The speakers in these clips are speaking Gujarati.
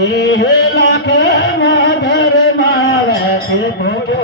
લાખ મધર મારે ભોજો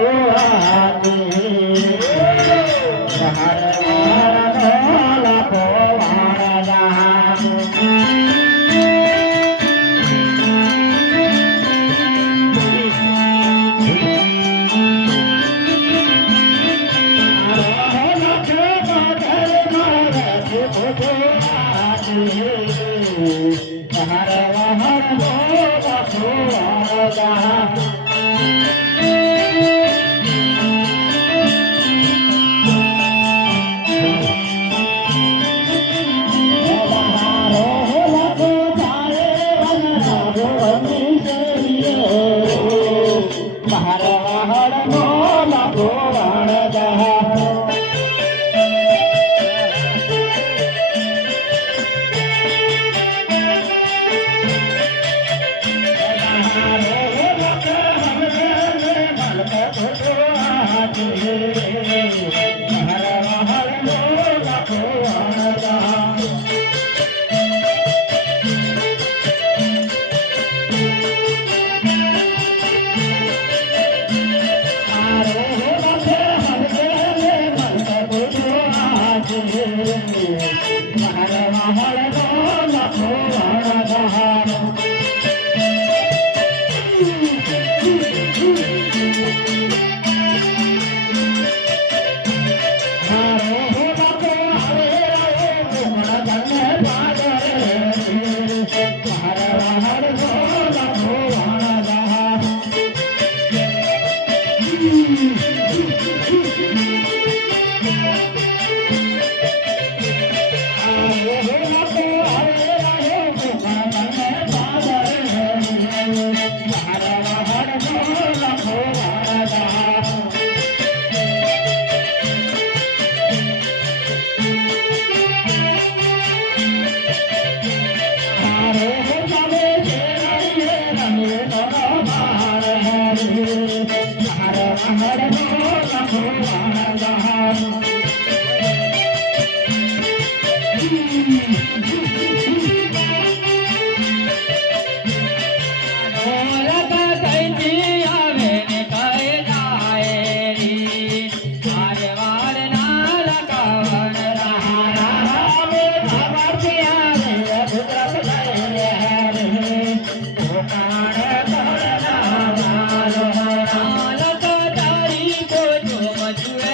મજૂર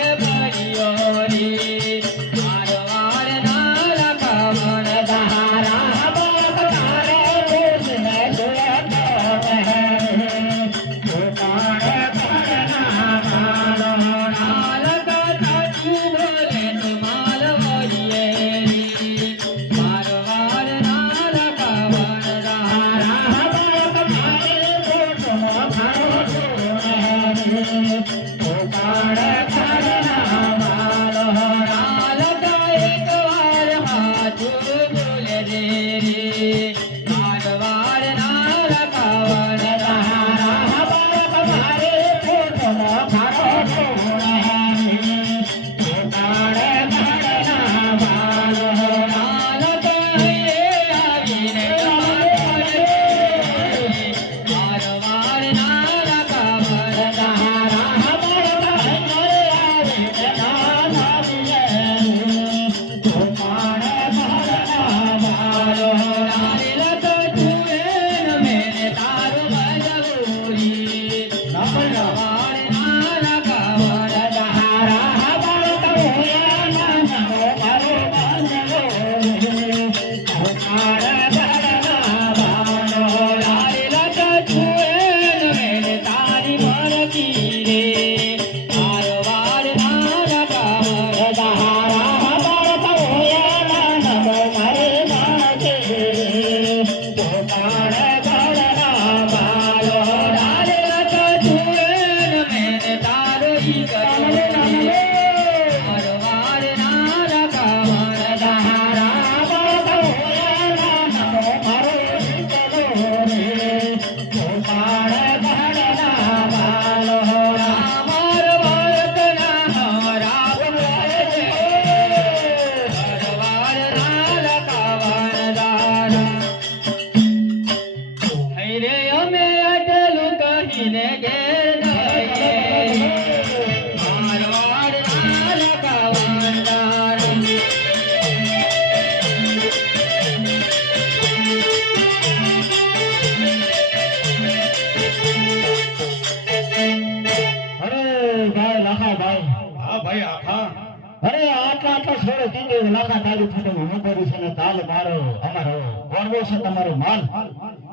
લાખા તારી ફૂટે હું કર્યું છે ને તાલ મારો અમારો ગોળવો છે તમારો માલ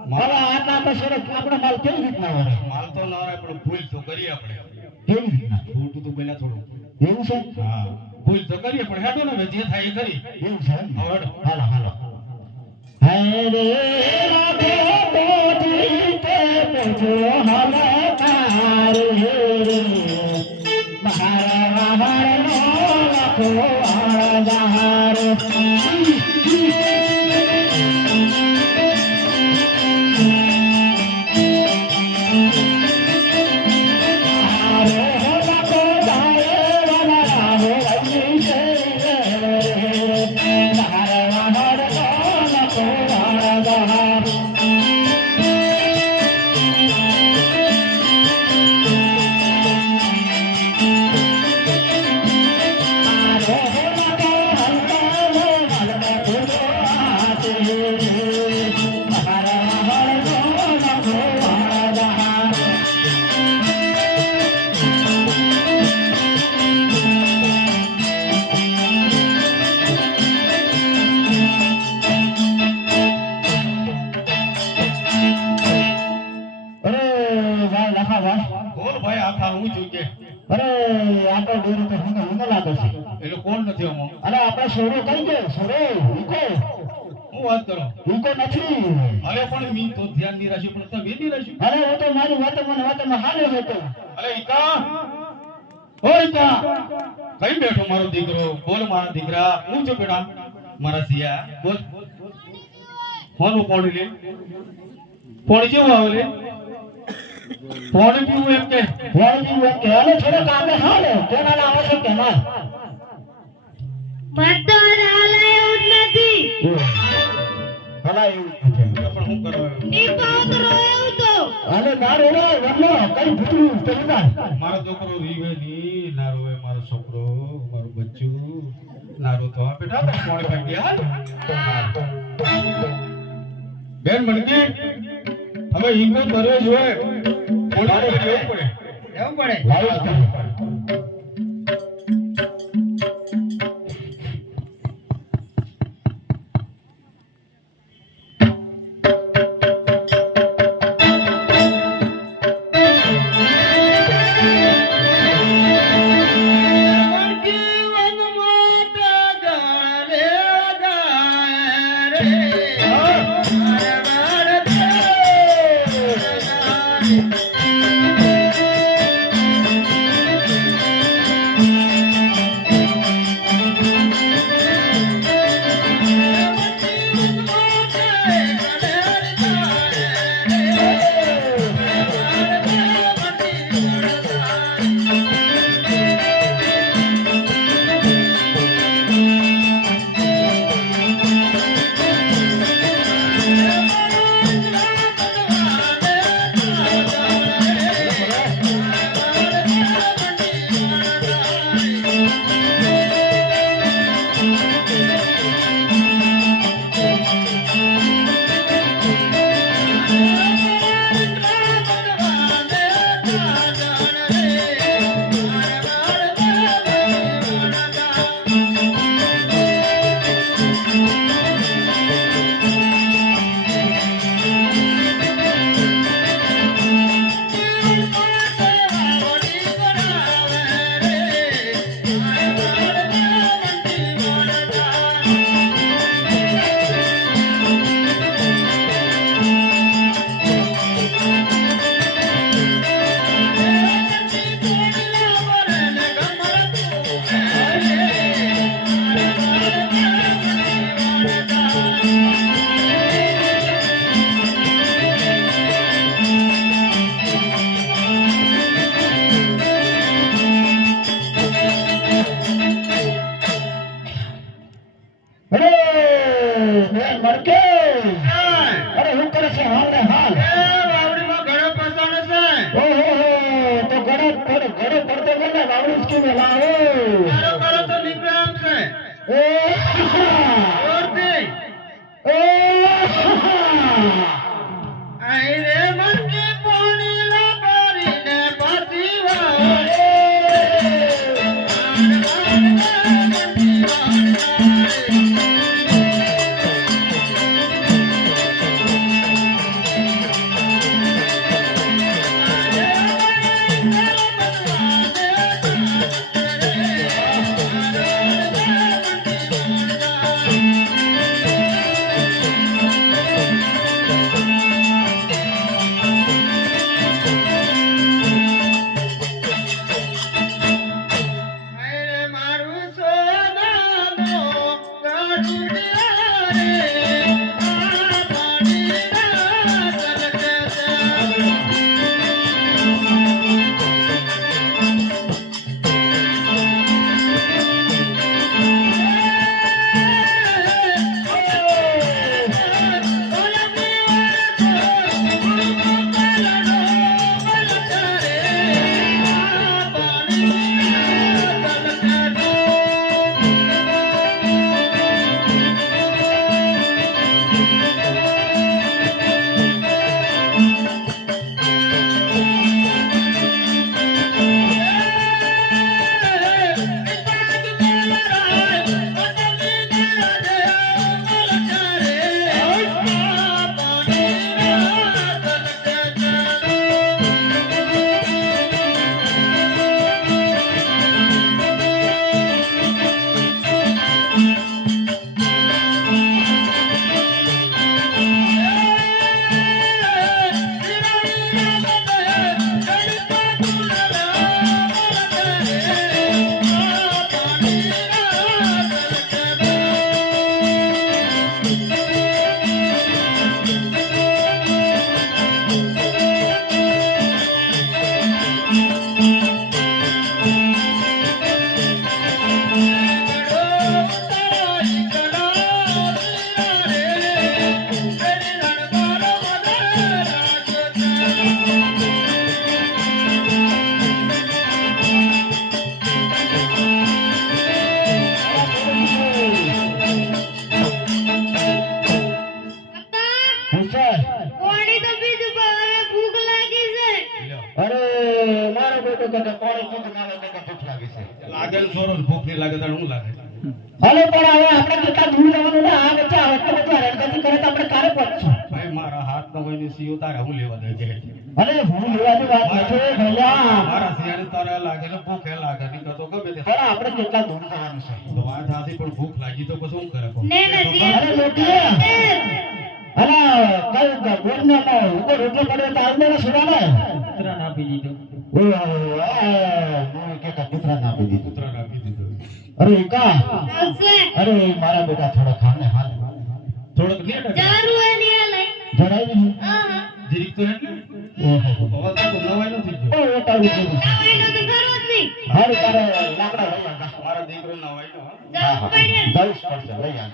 મારા આટલા તો સરસ આપણો માલ કેવી રીતના વરે માલ તો ના હોય પણ ભૂલ તો કરીએ આપણે કેવી રીતના ખોટું તો પેલા થોડું એવું છે હા ભૂલ તો કરીએ પણ હેડો ને જે થાય એ કરી એવું છે હવે હાલો હાલો હે રે રાધે બોધી તે જો હાલ તારે રે મહારા વાહરનો લખો આધાર બોલ ભાઈ આખા હું છું કે અરે આપણે ડોરી તો હું લાગે છે એટલે કોણ નથી આમાં અરે આપણે સોરો કઈ ગયો સોરો ઈકો હું વાત કરો ઈકો નથી અરે પણ મી તો ધ્યાન નહીં રાખ્યું પણ તમે નહીં રાખ્યું અરે હું તો મારી વાતમાં હાલે હતો અરે ઈકા ઓ ઈકા કઈ બેઠો મારો દીકરો બોલ મારા દીકરા હું છું બેટા મારા સિયા બોલ હોનું પાણી લે પાણી કેવું આવે લે પાણી પીવું એમ કે અરે થોડો કામે હાલે તેના આવશ્યક કે ના મતદાર આલાયું જ નથી ભલા એવું છે પણ હું કરવા ઈ પાત્રો એવું તો અરે નારો વરનો કઈ ભૂતરું પેલા મારો છોકરો રીવે ની ના રોવે મારો છોકરો મારું બચ્ચું ના રોતો હા બેટા તો પાણી પાઈ ગયા બેન મણકી હવે ઈકો કરે જોએ પાણી લેવું પડે એવું પડે લાઈટ બેટું કે પાણી પીધું ના હોય કે ભૂખ લાગી છે. લાગે ને છોરો ને ભૂખ નહીં લાગે તો હું લાગે ભલે પણ હવે આપણે કેટલા દૂર જવાનું ને આ વચ્ચે આ વખતે બધું હરણગતિ કરે તો આપણે કારે પહોંચશું. ભાઈ મારા હાથ ન હોય ને સીઓ તારે હું લેવા દે છે અરે હું લેવાની વાત નથી ભૈયા. મારા સિયાને તારે લાગે ને ભૂખે લાગે નહીં તો ગમે તે પણ આપણે કેટલા દૂર જવાનું છે. તો વાત સાચી પણ ભૂખ લાગી તો પછી શું કરે કહો? ને નથી અરે લોટી અરે કઈ ગોળને ઉગો રોટલો પડ્યો તો આવને સુવાને ત્રણ આપી દીધો. ઓય કે કુતરા ના પીધી. કૂતરાને આપી દીધો અરે કા આવશે અરે મારા બેટા થોડો ખાને હાલ થોડોક લેટ હતો. ચારું એ ની લઈ જણાવી આહા જીરીક તો એટલે ઓહો હવે તો નવાઈ નથી ગયો. ઓ તારું જેવું છે. નવાઈનો તો ખરો જ નહીં હાલ તારે લાકડા લઈ આવ. મારા દીકરો નવાઈ નો જવું પડે દસ પડશે લઈ આવ.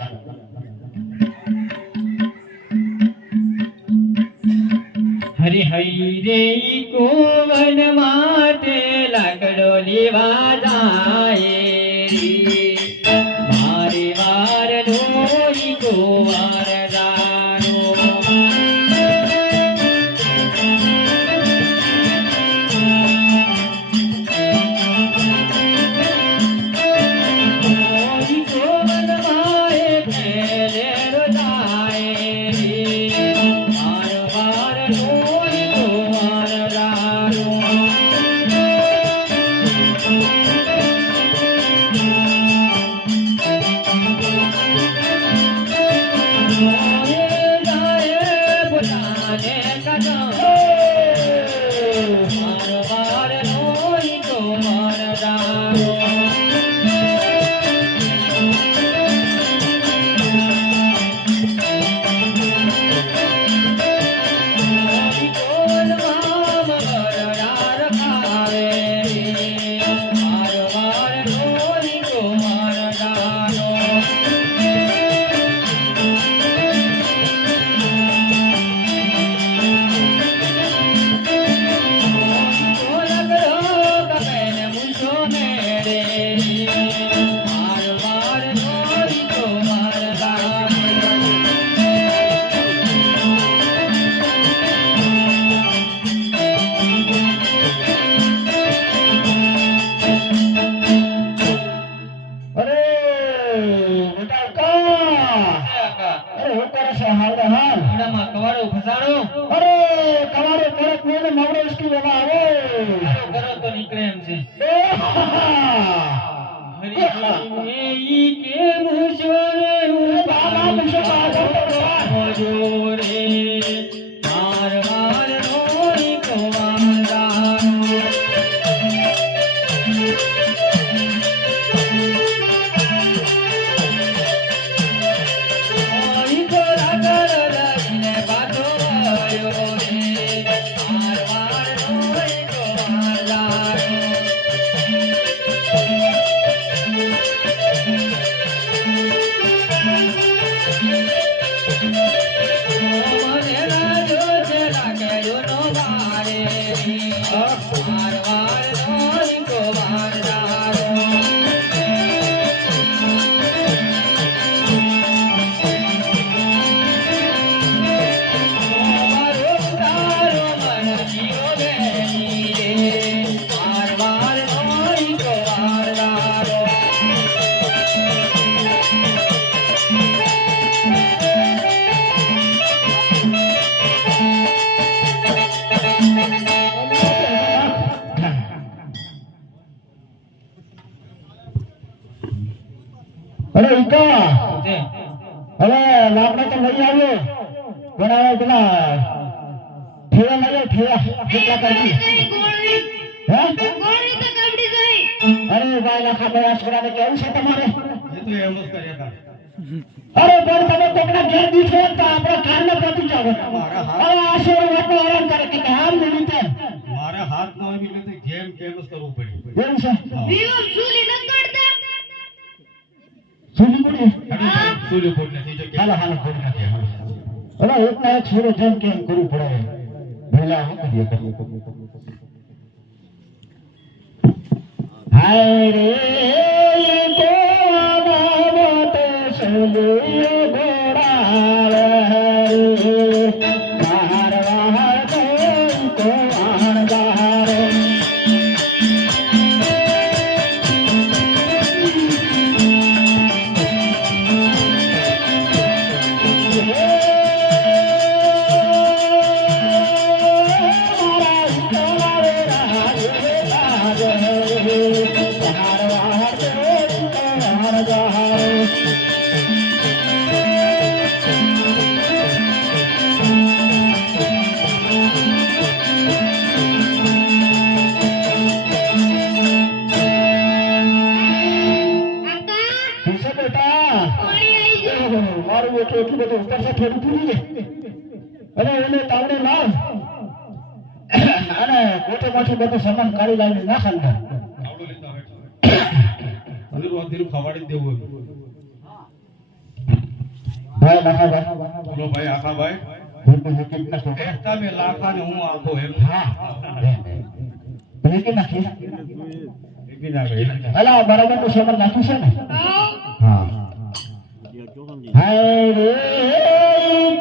હરિ હરિ રે કોવન માટે લાકડો લેવા જાય રે. મારે વાર ઢોળી કોવાર દાનો. ઢોળી કોવન માએ ભેલેરો જાય રે. મારો વાર ઢોળી કોવાર દાનો. અરે બેટા કા અરે હું કરે છે હાલ હાલ કવાડો ફસાડો અરે કવારે કરત મેને મવડે ઇસકી લેવા આવે કરો તો નીકળે એમ છે. હરિ ઈ કેમ છો રે બાબા પૂછો બાબા જોરે માર વાર ઢોળી કોવાર દાનો. ઈ તો રાગર લઈને બાતો આવ્યો રે. માર વાર ઢોળી કોવાર દાનો. મને રાજો છે લાગેલો નો વારે રે. માર વાર ઢોળી કોવાર દાનો. મારો તારો મન જીવો બેની રે. માર વાર ઢોળી કોવાર દાનો. અરે ઈકા તે હવે લાકડા તો લઈ આવ્યો પણ હવે પેલા ઠેવા લઈ આવ ઠેવા કેટલા કરતી ગઈ ગોળી હે ગોળી તો કબડી ગઈ અરે ભાઈ લાખા પ્રયાસ કરાવે કેવું છે તમારે એ તો એમ જ કર્યા હતા અરે પણ તમે કોકના ઘેર દીઠો તો આપણે કારને પહોંચી જાવ હવે મારા આ શેર વાતનો હેરાન કરે કે આમ નહીં રીતે મારા હાથ ન આવી એટલે જેમ કેમ જ કરવું પડ્યું એવું છે વિવો ચૂલી ન કરતા સુની પડી સૂર્ય પોટ નથી જો હાલો હાલો કોઈ નથી હવે એક ના એક સુરો જેમ કેમ કરવું પડે ભેલા હું કરીએ હાય રે કોના મોટે સલુયો ઘોડા રે મારવા કોઈ કોણ ગારે અરે એને તાવડે લાવ અને કોઠેમાંથી બધું સામાન કાઢી લાવીને નાખ અંદર. આવડો લેતા આવે અંદરું અંદરું ખવાડી જ દેવું હોય. ભાઈ નાખા ભાઈ બોલો ભાઈ આખા ભાઈ હું તો એક નાખો. તમે લાખા ને હું આખો એમ હા બ્રેક નાખી એકી ના ગઈ અલા બરાબર તો સામાન નાખ્યું છે ને આવ. હા હાય રે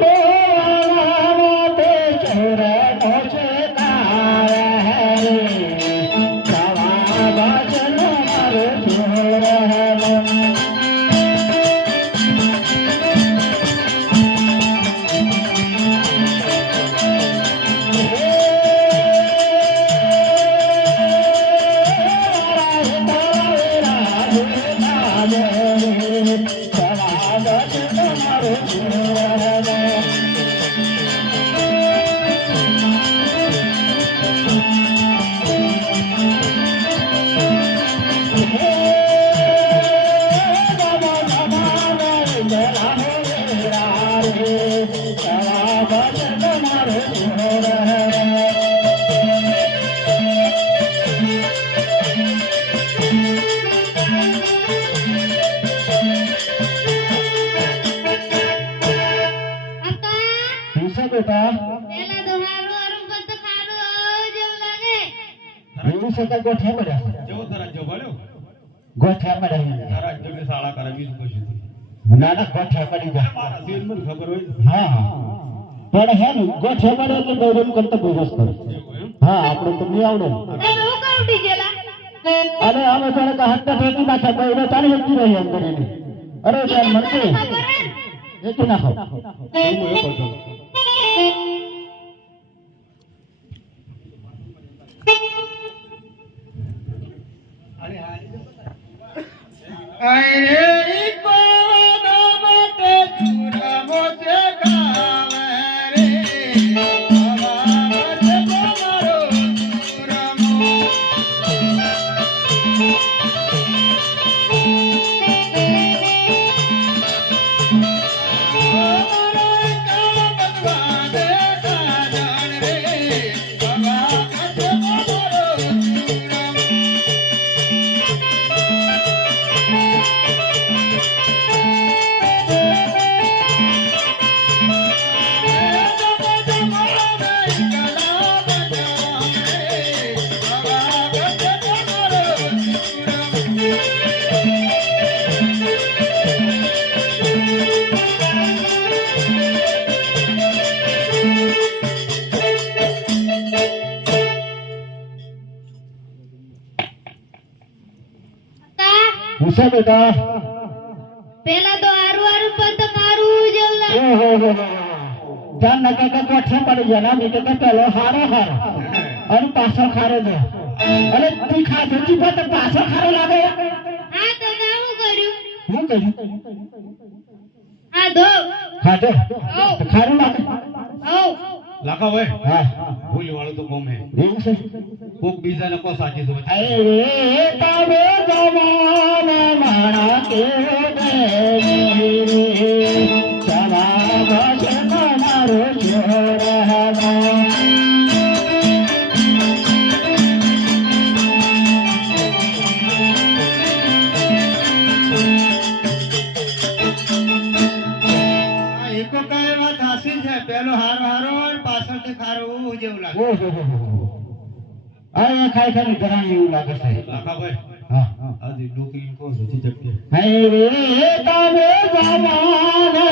કોવાનો તે ચોરા પહોંચે તારા રે સવા બાજનો મારો ચોરા કાકા બેટા પેલા તો હારું હારું બધું ખારું આવ જેવું લાગે. એવું છે કે ગોઠિયા પડ્યા જેવો તરત જો ભલ્યો ગોઠિયા પડ્યા તારા જોડે શાળા કરે બીજું કશું ના ના ગોઠિયા પડી ગયા મારા શેર મને ખબર હોય હા પણ હે ને ગોઠિયા પડે એટલે દોડમ કરતા બહુ કરે એવું એમ હા આપણે તો નહીં આવડે તમે હું કાઉટી જેલા અરે અમે તને તો હાથ ઠેકી નાખ્યા બૈરો તારી જતી રહી અંદર એની અરે બેન મળતી ખબર હે? એકી નાખો હું એ કરતો કાકા પૂછે બેટા પેલા તો હારું હારું બધું ખારું જેવું લાગે. ઓહો જાન ના કાકા ગોઠિયા પડી ગયા ના બીજે કે પેલો હારો હારો અને પાછળ ખારો દે અરે તું ખાધું તું તો પાછળ ખારો લાગે હા તો કામ કર્યું. હું કહ્યું હા ધો ખાધો તો ખારું લાગે આવ. લાખા ભાઈ હા ભૂલી વાળું તો કોમ હે એવું છે કોક બીજાને કો સાચી તો અરે તારે જમાનો મારા કેવો દેવી સવા બસનો મારો છોરા એકો કાંઈ વાત હાસી છે પેલો હારો હારો હોય પાછળથી ખારું જેવું લાગે ઓહો આ ખાઈ ખાઈ ઘરાણી એવું લાગે છે લાખા ભાઈ હા આજી ડોકરી કો જતી જટકે હે રે તારે જમાને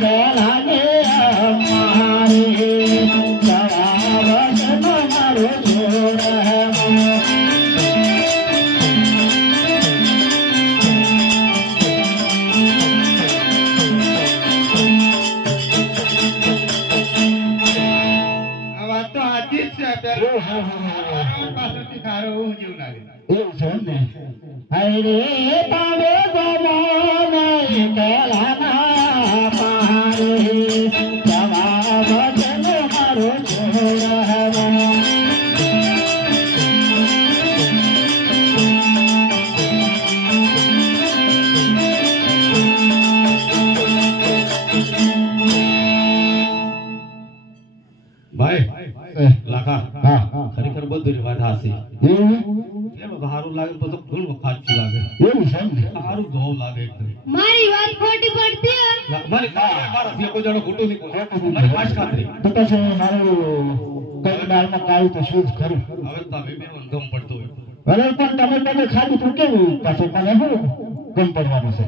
ગલાને અમારે સવા બસનો મારો છોરા આ વાત તો સાચી જ છે પેલો હારો હોય પાછળથી ખારું જેવું લાગે એવું છે ને હાય રે તારે જમાને ગલાના પારે સવા બસનો મારો છોરા ભાઈ એ, લાખા હા ખરેખર બધું વાત હાસી એવું એમાં તો સારું લાગે તો ઘણું ખાચું લાગે એવું છે એમ ને? સારું ધોવ લાગે મારી વાત ખોટી પડતી હે? મારી મારા સિવાય કોઈ જાણો ખોટું નહીં બોલે. મારી ખાસ ખાતરી તો પછી મારું કઈ દાળમાં કાળું તો શું જ ખરું હવે તમે બી મને ગમ પડતો હોય અરે પણ તમે ખાલી તો કેવું પાછું મને શું ગમ પડવાનું છે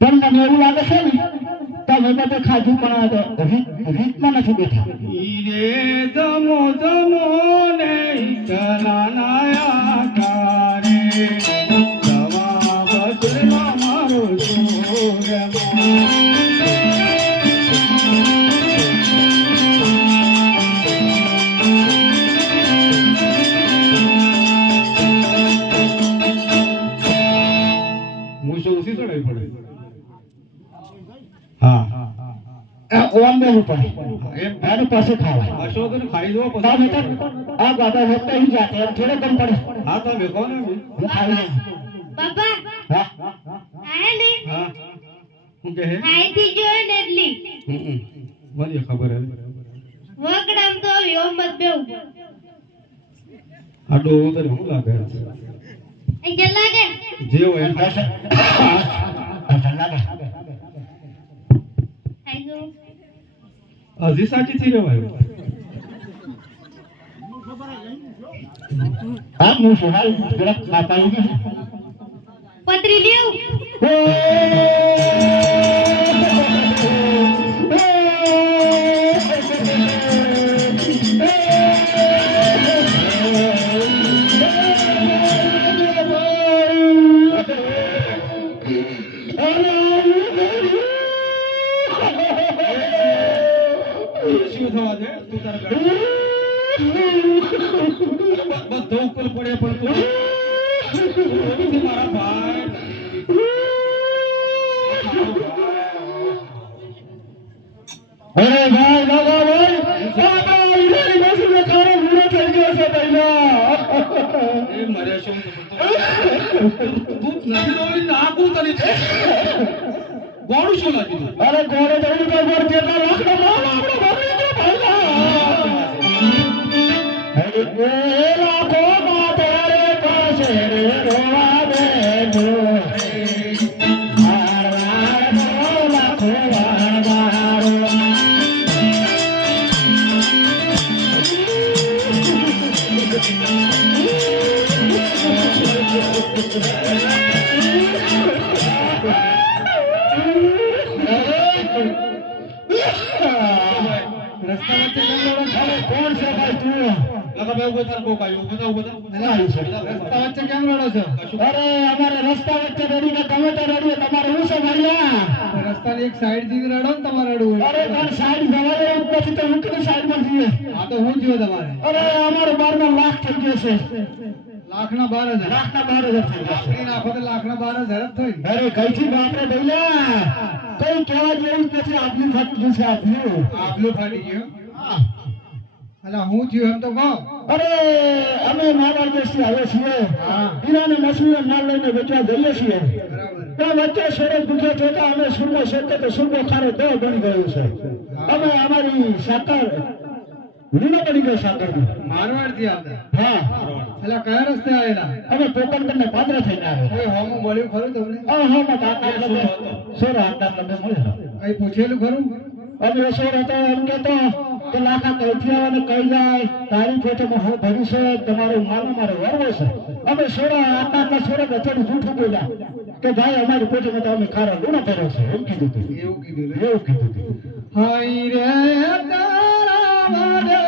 પણ મને એવું લાગે છે ને તમે બધે ખાધું પણ આ તો રીતમાં નથી બેઠા ઈરે જમો જમો ને ચલાનાયા કારે જવા બદલમાં મારો મૂછો ઉસી ચડાવી પડે હા ઓમ બેવું પડે એમ એની પાસે ખાવા અશોક ને ખાઈ દો તમે પછી તો આ ગાડા હોતા ही जाते हैं थोड़े कम पड़े હા તમે કહો ને હું ખાઈ લઉં બાપા હા આયા ને હા શું કહે આઈથી જોયો ને એટલી મને ખબર હે વગડામ તો આવ્યો મત બેઉ આડો ઉતર હું લાગે એ કે લાગે જે હોય એમ ऐसा लगा આઈ જો હજી સાચી થી રહેવાય आप मुंह सुनाई जरा खाता ही नहीं પતરી લેવ શું થવા દે તું તાર બધો ઉપર પડે પણ તું નથી મારા ભાઈ अरे भाई लगा भाई इधर मौसम में खाना पूरा થઈ ગયો છે પહેલા એ મર્યા શું તું નથી દોડી ના કું તને ગોળું શું લાગ્યું તું અરે ગોળે દોડી તો ગોળ કેટલા લાખ નો માલ આપણે ભરી ગયો ભાઈ અરે એ લાખો માં તારે પાસે રે રોવા દે જો લાખો વાળવાળો રસ્તા વચ્ચે કેમ લડો છો? કોણ છે ભાઈ તું? લગા બે ઉભો તાર કોક આવ્યો બધા ઉભો ના આવી છે. રસ્તા વચ્ચે કેમ લડો છો? અરે અમારે રસ્તા વચ્ચે રડીને તમે તો રડીએ તમારે શું છે ભાઈલા? રસ્તાની એક સાઈડ થી રડો ને તમારે રડવું અરે પણ સાઈડ જવા દે એમ નથી તો હું કઈ સાઈડમાં જઈએ? આ તો હું જોયો તમારે અરે અમારે 12 લાખ થઈ ગયો છે. લાખના 12,000 લાખના 12,000 થઈ ગયા છે. આપણી નાખો તો લાખના 12,000 જ થઈ અરે કઈથી બાપરે ભઈલા કઈ કહેવા જેવું જ નથી આપની ફાટી ગયું છે આપનું. આપલું ફાટી ગયું હા. અલા હું થયું એમ તો કહો અરે અમે મારા દેશથી આવ્યા છીએ હા. ઈરાને મછલીનો માલ લઈને વેચવા જઈએ છીએ બરાબર ત્યાં વચ્ચે સડક ભૂખ્યો જોતા અમે સુરમો શેકે તો સુરમો ખારો દો બની ગયો છે અમે અમારી સાકર લીલો બની ગયો સાકર મારવાડ થી આવતા હા અલા કયા રસ્તે આવેલા અમે પોકણ કરીને પાદરા થઈને આવે કોઈ હોમું મળ્યું ખરું તમને હા માં કાકા લગે સોરા આટલા લગે મળ્યો કઈ પૂછેલું ખરું અમે સોર હતો એમ કેતો કે લાખા કઈથી આવે ને કઈ જાય તારી ફોટોમાં હું ભર્યું છે તમારું માનો મારો વરવો છે અમે સોરા આટલા સોરા થોડું જૂઠું બોલ્યા કે ભાઈ અમારી ફોટોમાં તો અમે ખારા લૂણો કર્યો છે એમ કીધું હતું એવું કીધું લે. એવું કીધું હતું હાય રે તારા વાડે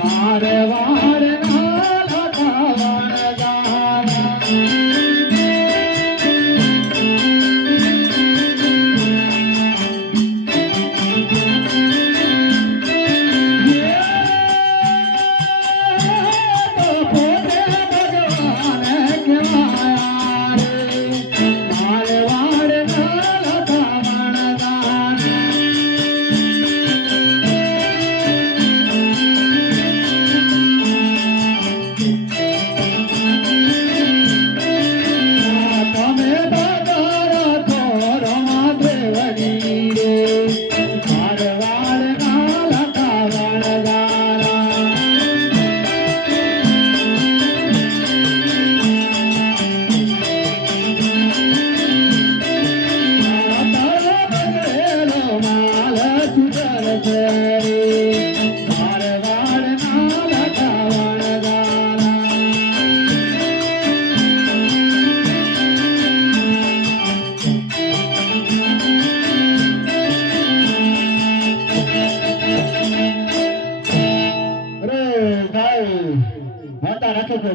મારે વારે ના ભગવાન કેવાય રે મારે વારે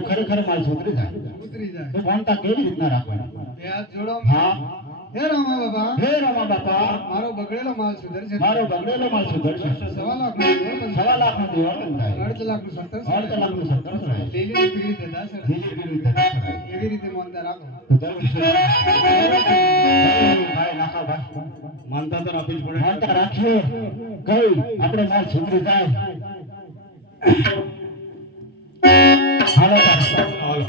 ખરેખર માલ સુધરી જાય ઉતરી જાય તો માનતા કેવી રીતના રાખવાની બે હાથ જોડો હા હે રામા બાબા હે રમા બાપા મારો બગડેલો માલ સુધરશે મારો બગડેલો માલ સુધરશે 1.5 લાખ નો દેવળ બનશે. 1.5 લાખનો દેવાળો થાય 1.5 લાખ નું સત્તર 1.5 લાખનું સત્તર થાય લીલી પીળી થતા છે બીજી પીળી થતા થાય એવી રીતે માનતા રાખો તો દર વર્ષે ભાઈ નાખા ભાઈ માનતા તો આપી જ પડે માનતા રાખીએ કઈ આપણે માલ સુધરી જાય હાલો તાર. હાલો.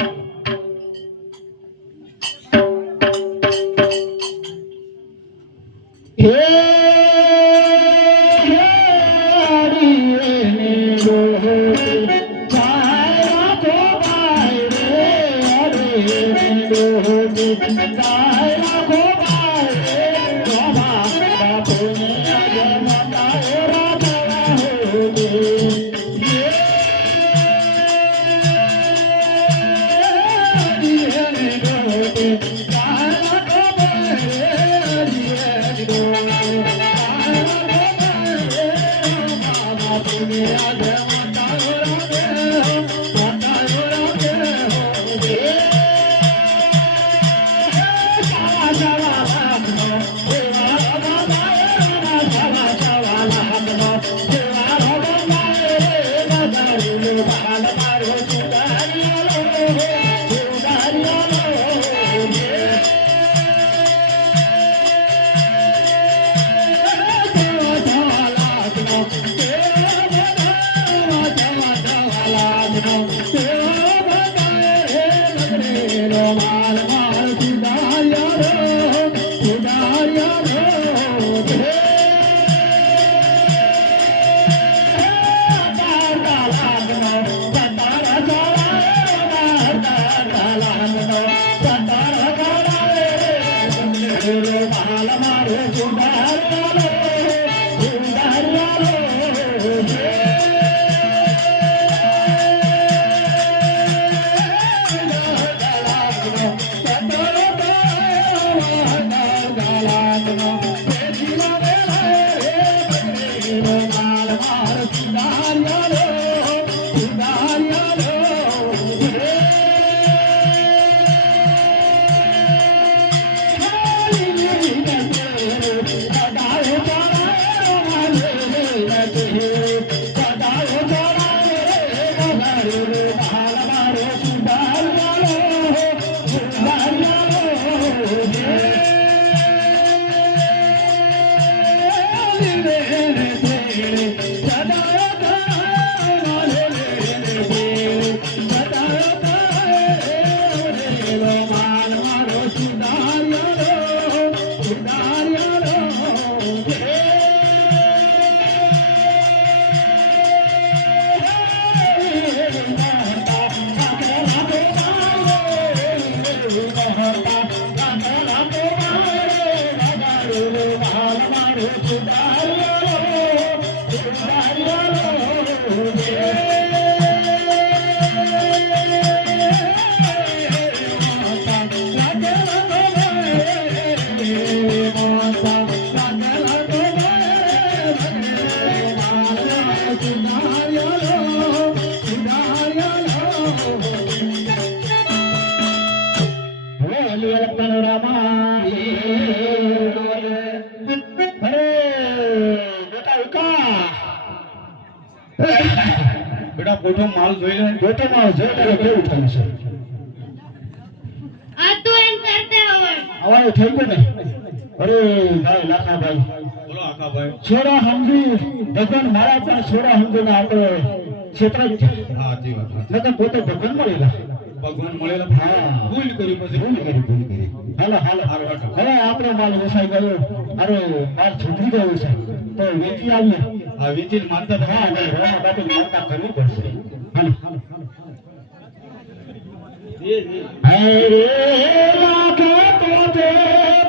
બેટા કોઠો માલ જોઈ લે બેટો માલ જોઈ લે કેવું થયું છે આ તો એમ કરતે હોય આવા થઈ ગયું ને અરે ભાઈ લાખા ભાઈ બોલો આકાભાઈ છોરા સમજી ભગવાન મારા પણ છોરા સમજીને આપણે ક્ષેત્ર જ છે હા સાચી વાત નકર પોતે ભગવાન મળેલા ભગવાન મળેલા હા. ભૂલ કરી પછી ભૂલ કરી હાલો હાલો હાલો, હાલો. હવે આપણો માલ વેચાઈ ગયો અરે માલ છૂટી ગયો છે તો વેચી આવીએ આ વિચિત માનતા તો હા નહીં રોમા બાપુ માનતા કરવી પડશે હાલો હે રે રાખે પોતે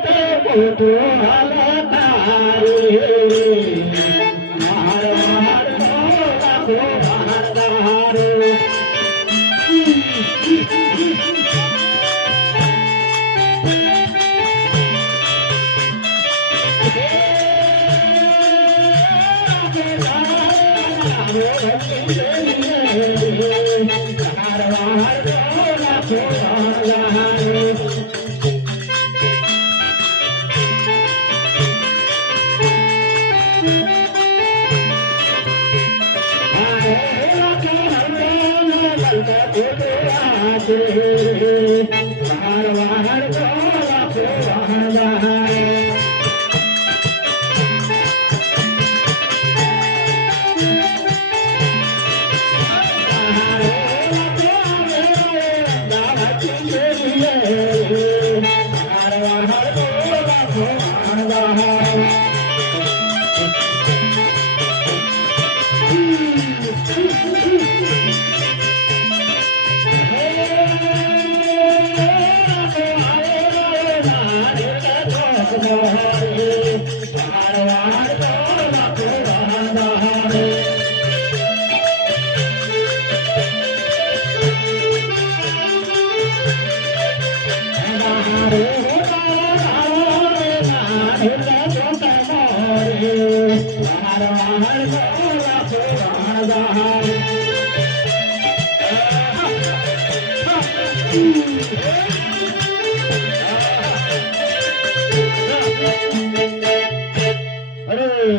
તે પોતો હાલતારે માર માર રાખો હાલતારે Hare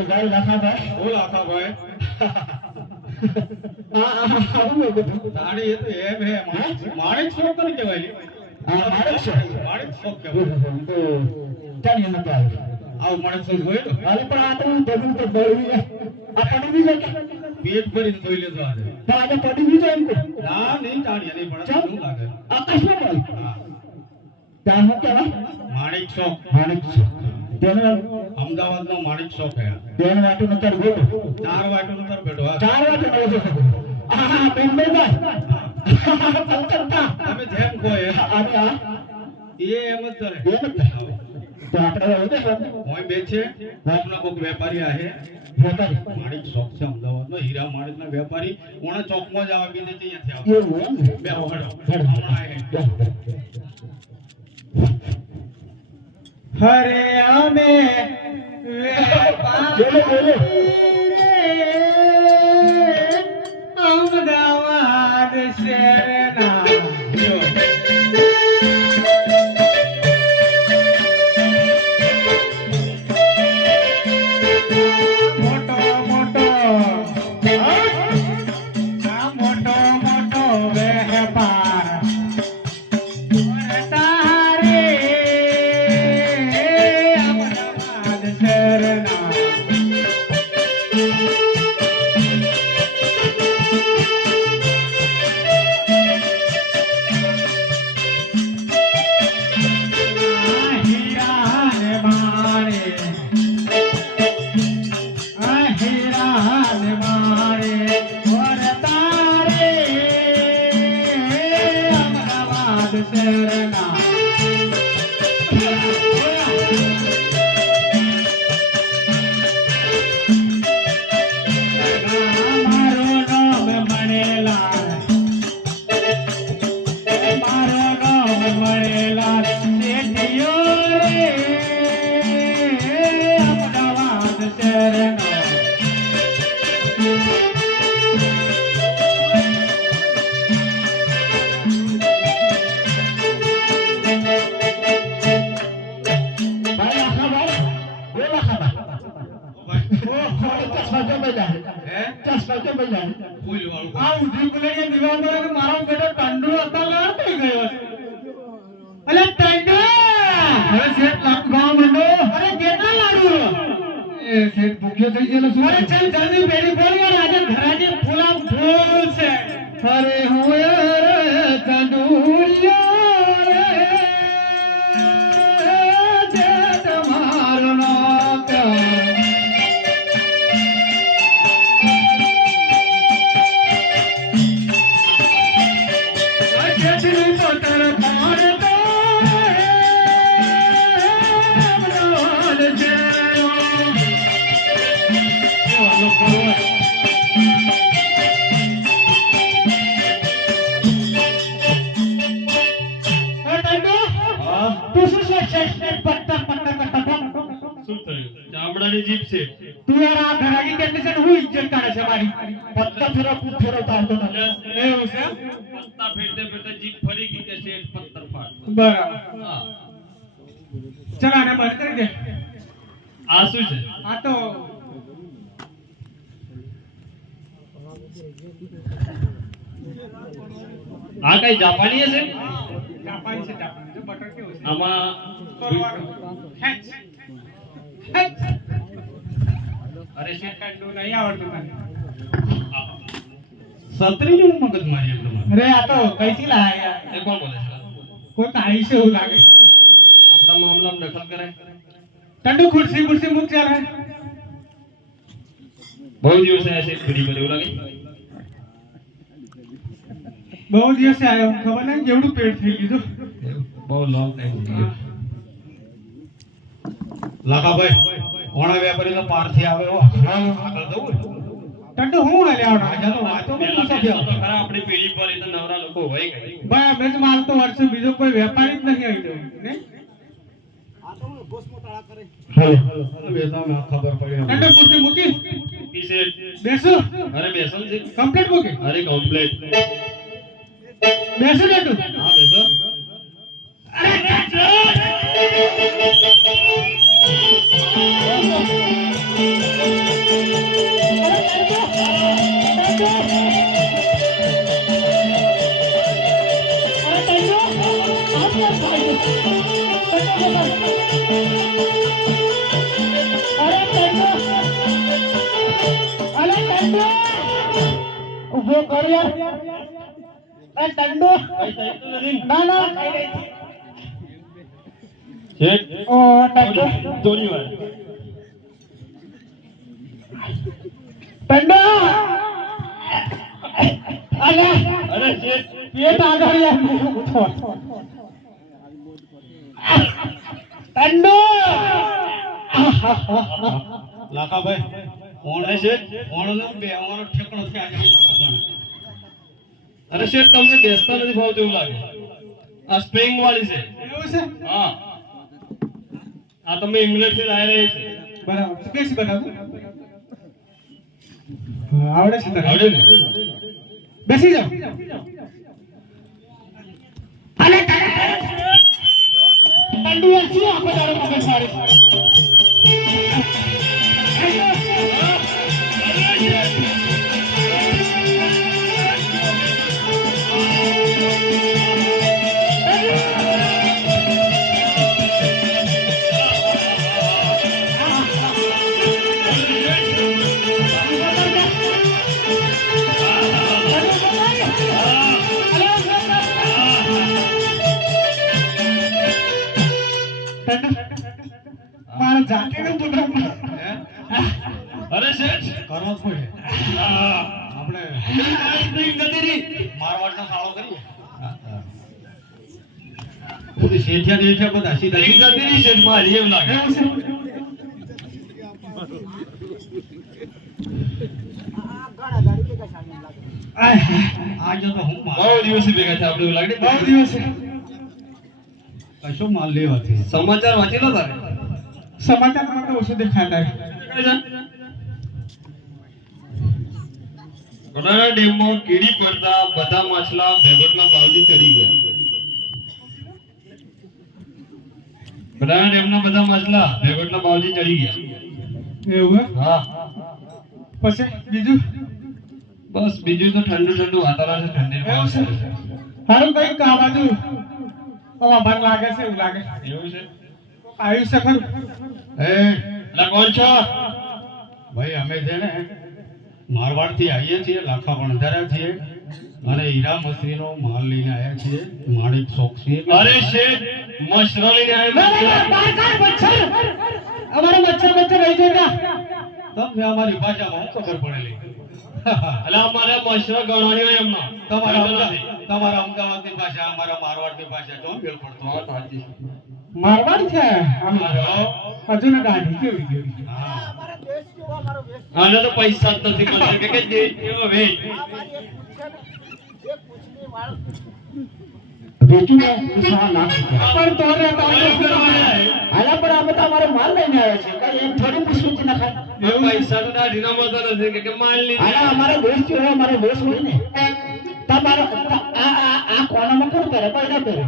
ભાઈ લાખાભાઈ બોલ આખા ભાઈ આવું બધું તાણી એ તો એમ હે માણેક શોખ કરી કહેવાય લે. માણેક શોખ. માણેક શોખ કહેવાય. ચાલી નતો આવ્યો આવું માણેક શોખ જોયેલો? હાલ પણ આપણું બધું તો બળી આ પડી બીજો કે પેટ ભરીને જોઈ લેતો આજે. પણ આજે પડી બીજો એમ કે ના નહીં તાણી નહીં પણ ચાલ. શું લાગે? આકાશમાં બોલ હા. ત્યાં શું કહેવાય માણેક શોખ માણેક શોખ તેનો અમદાવાદનો માણેક શોખ હે. તેનો વાટો નતર ગયો 4 વાટો નતર બેઠો હા. 4 વાટો નતો શકો આ બોમ્બેમાં કલકત્તા તમે જેમ કહો એમ. અને આ એ એમ જ કરે. એમ જ થાય. તો આપણે હવે કોઈ બે છે કોકના કોક વેપારી આહે વેપારી માણેક શોખ છે અમદાવાદનો હીરા માણેકના વેપારી ઓણા ચોકમાં જ આવે બીજે ક્યાંથી આવે એવું એમ ને? બે વખત હમણાં આહે. હરે અમે બોલો બોલો અમદાવાદ શહેરના મોટો મોટો મોટો મોટો વેપાર તારે અમદાવાદ શહેરના હીરાને મારે હીરાને મારે ઓર તારે અમદાવાદ શહેરના મારું નામ મણેલાલ મારું નામ મણેલાલ શેઠિયો રે અમદાવાદ શહેરના ભાઈ આખાભાઈ બોલ આખાભાઈ ચશ્મા કેમ બદલાય હે ચશ્મા કેમ બદલાય ફૂલ વાળું આ ઉધી ગુલેરી દીવા પર કે મારો બેટો ટંડુ અત્યારે થઈ ગયો છે અલે ટંડુ અરે શેઠ લાડુ ખાવા માંડો અરે કેટલા લાડુ એ શેઠ ભૂખ્યો થઈ ગયેલો શું અરે ચાલ જલ્દી બેડી બોલ યાર આજે ઘરાજી ફૂલા ફૂલ છે અરે હું યાર ટંડુલિયો રે જે તમારો નામ પ્યાર અજની પોતર પાડતો અમદાવાદ હા તું શું છે શેઠ પત્તા પત્તા કરતા શું થયું ચામડાની જીભ છે તું યાર આ ઘરાકી કેટલી છે ને હું ઇજ્જત કરે છે મારી પત્તા ફેરવતા આવતો નથી એવું છે પત્તા ફેરતે ફેરતે જીભ ફરી ગઈ કે શેઠ પત્તર ફાડ બરાબર હા ચલ આને બંધ કરી દે આ શું છે આ તો આ કઈ જાપાની હશે? જાપાની છે જાપાની. જો બટર કેવું છે? આમાં કરવાનું. ખેંચ. ખેંચ. અરે છે કંડું નહીં આવડતું મને. સત્રી જેવું મગજ મારી એમ તમારે. અરે આ તો કઈથી લાયા યાર? એ કોણ બોલે છે? કોઈ કાળી છે એવું લાગે. આપણા મામલામાં દખલ કરે. ટંડુ ખુરશી ખુરશી મૂક ચાલે. બહુ દિવસે આ છે ફરી પર એવું લાગે. બહુ દિવસે આવ્યો ખબર નહીં જેવડું પેટ થઈ ગયું તો. બહુ લોંગ ટાઈમ થઈ ગયો. લાખાભાઈ કોણા વેપારી તો પારથી આવે હો. આગળ જવું ને. ટંડુ હું હાલે આવડો? આજે તો વાતો પેલા પણ પૂછો પેલા તો ખરા આપણી પેઢી પર એ તો નવરા લોકો હોય કઈ. ભાઈ અમે જ માલ તો વર્ષે બીજો કોઈ વેપારી જ નહીં આવી ગયો ને. હવે તો અમે ખબર પડી ટંડુ ખુરશી મૂકી કિસે બેસો. અરે બેસન છે. કમ્પ્લીટ મૂકી અરે કમ્પ્લીટ. બેસો ટંડુ. હા બેસો. ઉભો કર યાર. એ ટંડુ ના ના શેઠ ઓ ટંડુ થોડી વાર. ટંડુ અલે અરે શેઠ પેટ આગળ યાર ઉઠો ટંડુ લાખાભાઈ કોણ હે શેઠ? કોણ ને બે અમારો ઠેકણો છે આજે. અરે શેઠ તમને બેસતા નથી ભાવતું એવું લાગે. આ સ્પ્રિંગ વાળી છે. એવું છે? હા આ તમે ઇંગ્લેન્ડ થી લાવી રહી છે. બરાબર શું કેસી બનાવું? આવડે છે તને? આવડે ને? બેસી જાઓ. અલે ટંડુ યાર શું આખો દાડો મગજ મારી મારા જાતિનું પુત્ર. અરે શેઠ કરવો જ પડે આપણે મારવાડનો સાળો કરીએ. બધી શેઠિયા દેઠિયા બધા સીધા સીધા તેરી શેઠ મારી એમ લાગે. એવું છે? આય હાય. આજે તો હું બહુ દિવસે ભેગા થયા આપણે એવું લાગે. બહુ દિવસે કશો માલ લેવાથી સમાચાર વાંચી લો તારે. સમાચારમાં તો ઓછું દેખાતા. બનાના ડેમમાં કીડી પડતા બધા માછલા ભેગોટના ભાવથી ચડી ગયા. બનાના ડેમના બધા માછલા ભેગોટના ભાવથી ચડી ગયા. એવું હે? હા પછી બીજું બસ બીજું તો ઠંડુ ઠંડુ વાતાવરણ છે. ઠંડી એવું છે? હારું કઈક આ બાજુ હવામાન લાગે છે એવું લાગે. એવું છે. આવ્યું છે ખરું? એ એટલે કોણ છો? ભાઈ અમે છે ને મારવાડ થી આવીએ છીએ, લાખા વણધારા છીએ અને હીરા મસરીનો માલ લઈને આવ્યા છીએ. માણેક ચોકસી અરે શેઠ મશરો લઈને આવ્યા. અમારે મચ્છર મચ્છર રહી ગયા તમને અમારી ભાષામાં હું ખબર પડેલી એટલે અમારે મશરો ગણવાની હોય એમનો. તમારા અમદાવાદની ભાષા અમારા મારવાડની ભાષા જો મેળ પડતો હા સાચી મારવાડ છે આમ હજુ ને દાઢી કેવી કેવી. હા આને તો પૈસા જ નથી મળતા કે દેશ જેવો વેચ. વેચું ને તો સારા નાખ પણ તો રે તારે હાલા પણ આ બધા અમારો માલ લઈને આવ્યા છે કઈ એમ થોડી પૂછવું જ ના ખાય એ પૈસા તો દાઢીના મળતા નથી કે માલ લીધી. હાલા અમારો દેશ જેવો અમારો દેશ હોય ને તમારો આ કોનામાં કોણ કરે કોઈ ના કરે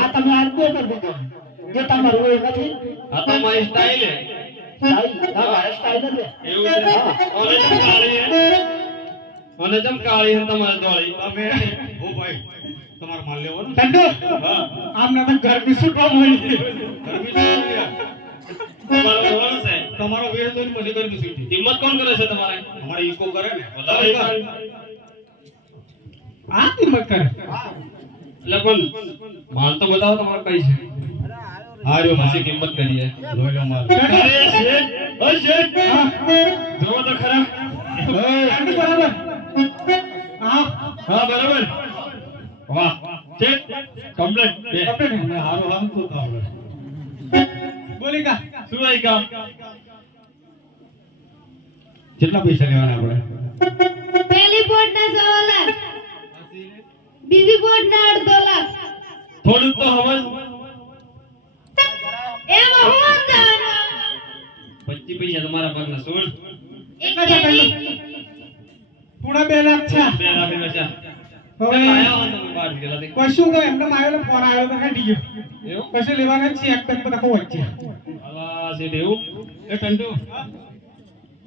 આ તમે આ કોઈ કરી દીધો જે તમારું હોય નથી આ તો મારી સ્ટાઈલ હે. સ્ટાઈલ ના મારે સ્ટાઈલ નથી એવું છે. ઓલે તો કાળી હે. અને જમ કાળી અને તમારે ધોળી અમે ઓ ભાઈ તમારો માલ લેવો ને ટંડુ હા આમને તો ગરમી શું કામ હોય ગરમી તમારો લેવાનો છે તમારો વેર તો મને ગરમી સુટી કિંમત કોણ કરે છે તમારે અમારે ઈકો કરે ને વધારે આ કિંમત કરે એટલે પણ માલ તો બતાવો તમારે કઈ છે હાર્યો પછી કિંમત કરીએ જોઈ લો માલ અરે શેઠ ઓ શેઠ જોવો તો ખરા ટંડુ બરાબર હા હા બરાબર વાહ શેઠ કમ્પ્લીટ બે કમ્પ્લીટ. અને હારો હામ તો આવડે બોલી કા શું આઈ કામ કેટલા પૈસા લેવાના આપણે પહેલી બોટના 100 લાખ બીજી બોટના 2.5 લાખ થોડુંક તો સમજ એમાં હું જવાનું 25 પૈસા તમારા પગના સોળ એક કેરી પૂરા 2 લાખ છે 2 લાખ પૈસા હવે આયા હો તમે બહાર ગયેલા તે કશું તો એમને માવેલો ફોન આવ્યો તો કાઢી ગયો એવું પછી લેવાના છે એક તક બધા વચ્ચે આવા છે દેવું એ ટંડુ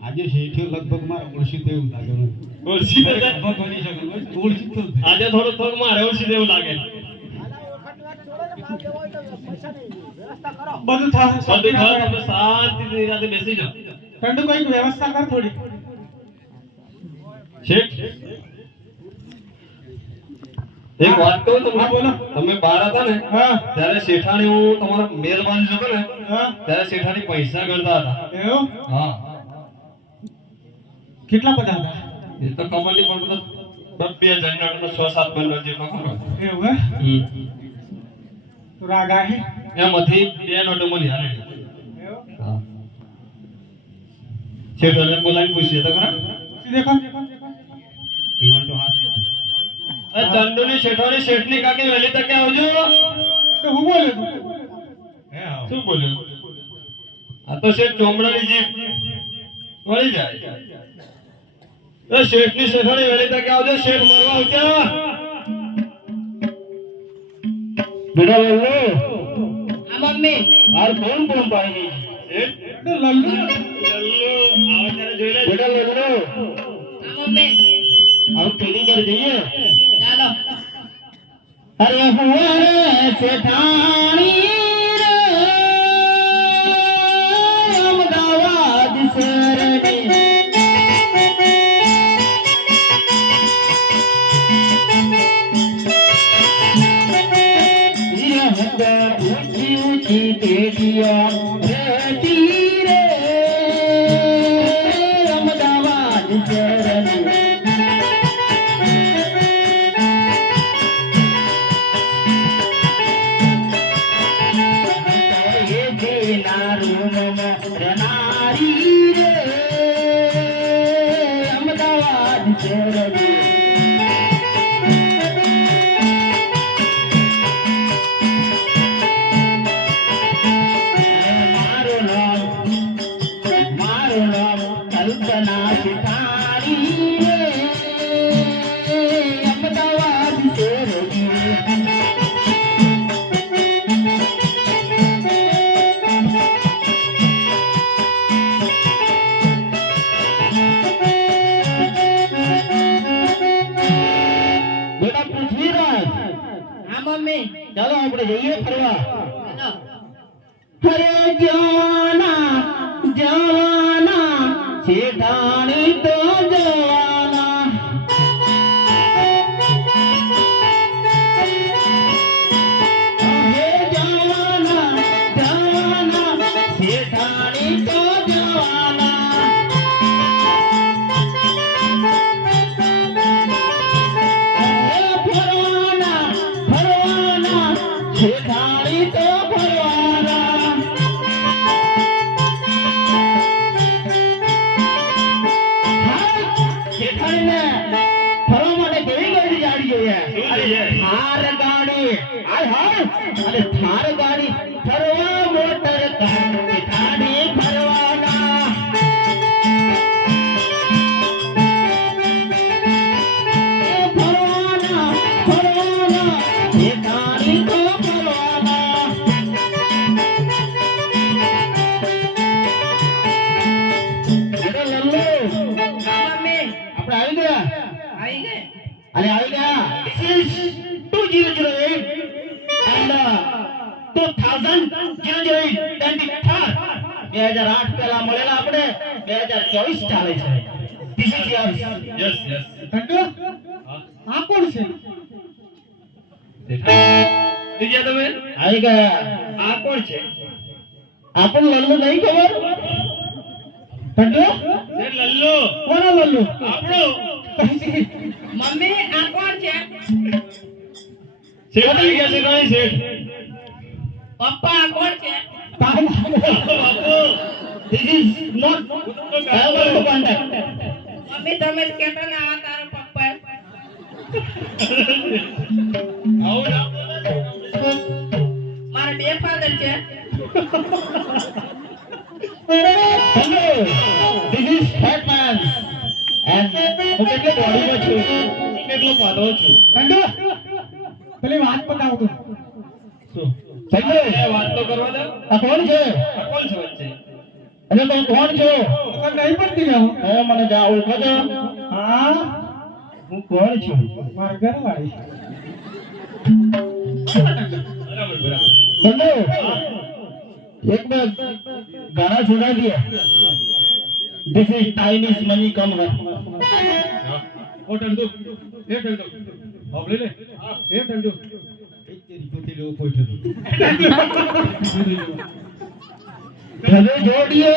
આજે શેઠિયો લગભગ મારા ઓળશી દેવું લાગે મને ઓળશી તો લગભગ બની શકે ઓળશી તો આજે થોડું મારે ઓળશી દેવું લાગે બધું થાય બધું ખાવ તમે શાંતિથી રાતે બેસી જાઓ ટંડુ કઈક વ્યવસ્થા કર થોડી શેઠ એક વાત કહું તમને હા, બોલો. તમે બહાર હતા ને હા ત્યારે શેઠાણી હું તમારા મહેરબાન જોતો ને હા ત્યારે શેઠાણી પૈસા ગણતા હતા એવું હા કેટલા બધા હતા એ તો ખબર નહીં પણ બધા 2000 ના 6-7 બંડલ જેટલો ખરો એવું હે તો રાગ આવે એમાંથી 2 નોટો મળી હાલે એવું હા શેઠાણી બોલાવીને પૂછીએ તો ખરા દેખો નોટો હાથી હતી ચંદુની શેઠાણી શેઠની કાકી વહેલી તકે આવજો તો હું બોલે તું શું બોલ્યો આ તો શેઠ ચોમડાની જીભ વળી જાય તો શેઠની શેઠાણી વહેલી તકે આવજો શેઠ મરવા આવજો બેટા લલ્લુ આ મમ્મી હાલ કોણ કોણ પાડી શેઠ તો લલ્લુ લલ્લુ આવો ત્યારે જોઈ લેજો બેટા લલ્લુ આ મમ્મી આવ ટ્રેનિંગ પર જઈએ ચાલો અરે હુઆરે શેઠાણી રે અમદાવાદ શહેરની ઊંચી ઊંચી પેઢીઓ રેતી રે અમદાવાદ શહેરની અમદાવાદ શહેરની મારું નામ કલ્પના શેઠાણી અમદાવાદ શહેરની બેટા પૃથ્વીરાજ હા મમ્મી ચાલો આપણે જઈએ ફરવા ચાલો હરે જવાના જવાના શેઠાણી તો જવાના હે જવાના જવાના શેઠાણી તો જવાના ફરવાના ફરવાના શેઠાણી તો ફરવાના અને આવી ગયા. This is 2008 and 2008 પહેલા મળેલા આપણે 2024 ચાલે છે. This is yours. Yes yes કંડો આ કોણ છે? દીજ્યા તમે આવી ગયા. આ કોણ છે આપણને લલ્લુ નહીં ખબર? કંડો એ લલ્લુ કોનો લલ્લુ? આપણો મમ્મી આ કોણ છે? શેઠ આવી ગયા છે કાંઈ શેઠ પપ્પા આ કોણ છે? બાપુ This is not ever to contact. Mummy તમે જ કહેતા ને આ તારો પપ્પા આવું ના મારા બે ફાધર છે. Hello, this is Fat Man. And હું કેટલી બોડીમાં છું, કેટલો પાતળો છું. કંડો પેલી વાત પતાવું તું. શું સંજય, એ વાત તો કરવા દે આ કોણ છે? આ કોણ છે વચ્ચે અને તમે કોણ છો? ખબર નહીં પડતી હવે. હવે મને જા ઓળખો છો? હા હું કોણ છું? મારા ઘરવાળી. બરાબર બરાબર સંજય, એક બાર ગાના છોડા દિયા. This is Chinese money come here. ઓ ટંડુ એ ટંડુ સાંભળી લે એ ટંડુ એ તેરી પોતી લેવો પોઈઠો हमें जोड़िए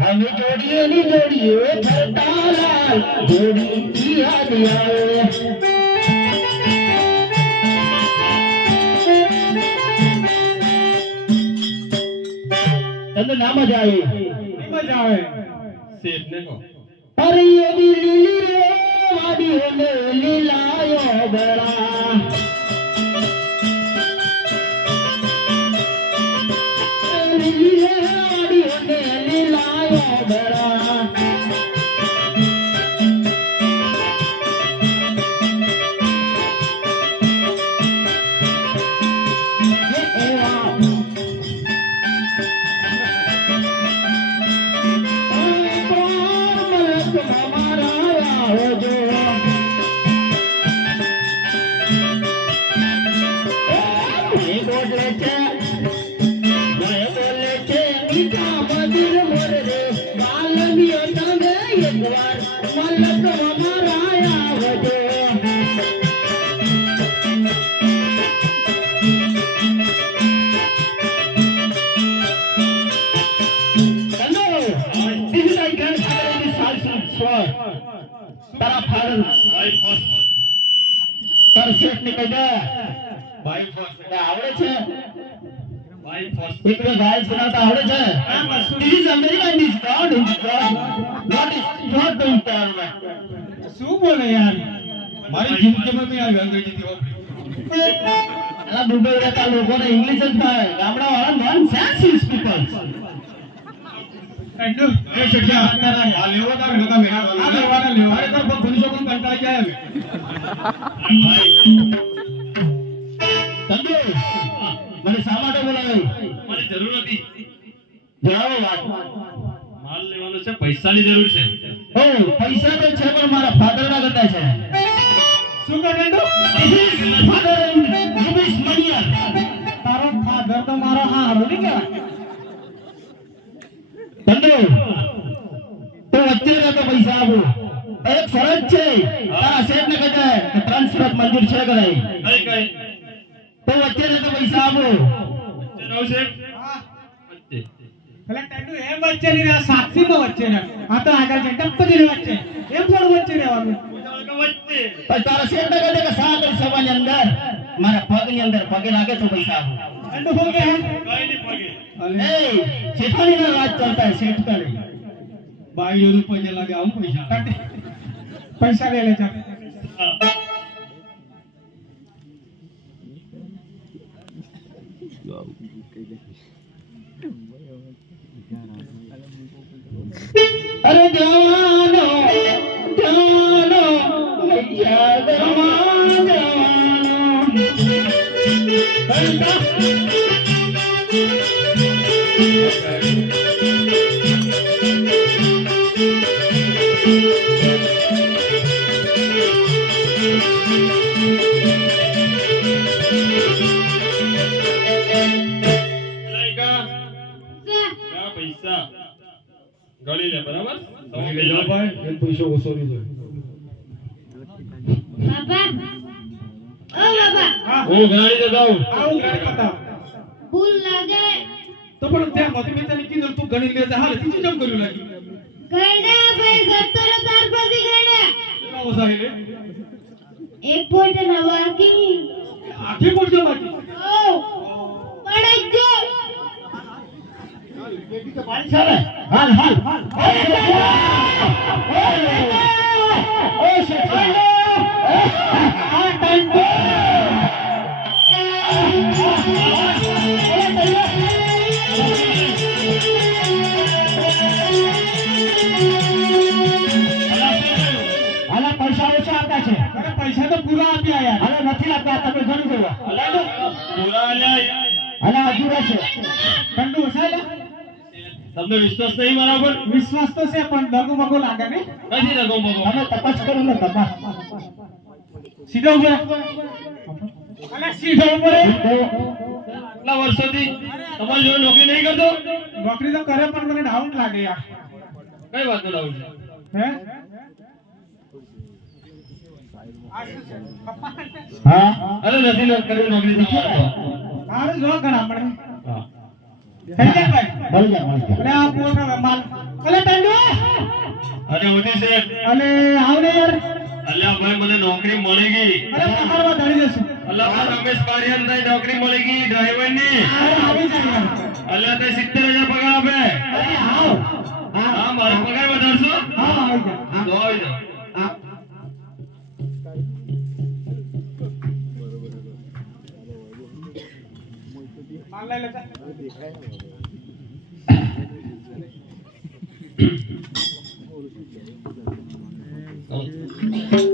नहीं जोड़िए छटालाल जोड़ी किया दिया तंदे ना मजा आई મજા આવે. શેઠ ને કહો अरे ये भी लीली रे वाड़ी होने लीलायो बड़ा लीली रे वाड़ी होने लीलायो बड़ा તારા ફાધર ભાઈ ફર્સ્ટ તારા શેઠ ને કહી દે ભાઈ ફર્સ્ટ તને આવડે છે ભાઈ ફર્સ્ટ એકડે ભાઈ સુનાતા આવડે છે This is American this God is God not is not the environment શું બોલે યાર? મારી જિંદગીમાં મેં આ અંગ્રેજી થી વાપરી એલા દુબઈ રહેતા લોકોને ઇંગ્લિશ જ થાય ગામડા વાળા નોન સેન્સ ઇઝ પીપલ કંડો એ શેઠિયા આ લેવો તારે નકા મેં આ લેવાના લેવા. અરે તો પોલીસો પણ કંટાળી ગયા અમે સંજય મને શા માટે બોલાવ્યો મારી જરૂર નથી જણાવો વાત માલ લેવાનો છે પૈસાની જરૂર છે ઓ પૈસા તો છે પણ મારા ફાધર ના કરતા છે શું કહે કંડો? This is father in English money તારો ફાધર તો મારો હારો નહીં કહેવાય. સંજય તો વચ્ચે રહેતો પૈસા આપો એક ફરજ છે તારા શેઠ ને કહે કે ટ્રાન્સફર મંજૂર છે કે નહીં કઈ કઈ તો વચ્ચે રહેતો પૈસા આપો વચ્ચે રહો છે હા વચ્ચે પેલા કંડો એમ વચ્ચે નહીં રહ્યા, સાક્ષીમાં વચ્ચે રહે. આ તો આગળ છે ટપ્પજી વચ્ચે એમ થોડું વચ્ચે રહેવાનું. વચ્ચે પછી તારા શેઠ ને કહે કે સાગર સભાની અંદર મારા પગની અંદર પગે લાગે તો પૈસા આપો કંડો હો ગયા. કઈ નહીં પગે એ શેઠાણી ના વાત ચાલતા है શેઠ का नहीं બાઈઓ રૂપિયા લાગે આવું પૈસા પૈસા લે લે ચાલ. अरे जवानो जवानो भैया जवानो મારા પૈસા ગળી લે બરાબર ગણી લે જા ભાઈ એ પૈસો ઓછો નહીં જોઈએ બાબા ઓ બાબા હું ગાડી દેતા હું આવું ગાડી બતાવ ભૂલ લાગે તો પણ ત્યાં મતી મિત્રને કીધું તું ગણી લે જા હાલ તીજી જમ કર્યું લાગી ગયડા ભાઈ 17 તાર પછી ગયડા કેટલા ઓછા હે લે એક પોઈન્ટ નવાકી આખી પડજો બાકી ઓ પડી ગયો હાલ હાલ ઓ શેઠ આ ટંડો હાલા પૈસા ઓછા આપ્યા છે અરે પૈસા તો પૂરા આપ્યા યાર હાલે નથી આપ્યા તમે ગણી જોવા અલા તો પૂરા લે હાલા અધૂરા છે ઠંડુ વસાયેલા તમને વિશ્વાસ નહીં મારા પર વિશ્વાસ તો છે પણ દગો બગો લાગે ને નથી રગો મગો તમે તપાસ કરો ને તપાસ સીધો ઉપર અલે સીધો ઉપર કેટલા વર્ષોથી તમારી જોડે નોકરી નહીં કરતો નોકરી તો કરે પણ મને ડાઉટ લાગે યાર કઈ વાત નો ડાઉટ છે હે હા અરે નથી કર્યું નોકરી તમારે મારું જો ઘણા મને હા થઈ જાય ભાઈ મળી જા મળી જા અરે આ પોનો માલ અલે ટંડુ અરે મોદી સાહેબ અલે આવ ને યાર અલ્યા ભાઈ મને નોકરી મળી ગઈ અરે પકડવા ધડી જશે અલ્યા ભાઈ રમેશ પારિયાન ની નોકરી મળી ગઈ ડ્રાઈવર ની અરે આવી જાય યાર અલ્યા તે 70,000 પગાર આપે અરે આવ હા મારો પગાર વધારશો હા આવી જાય તો આવી જાઓ માલ લઈ લેતા તો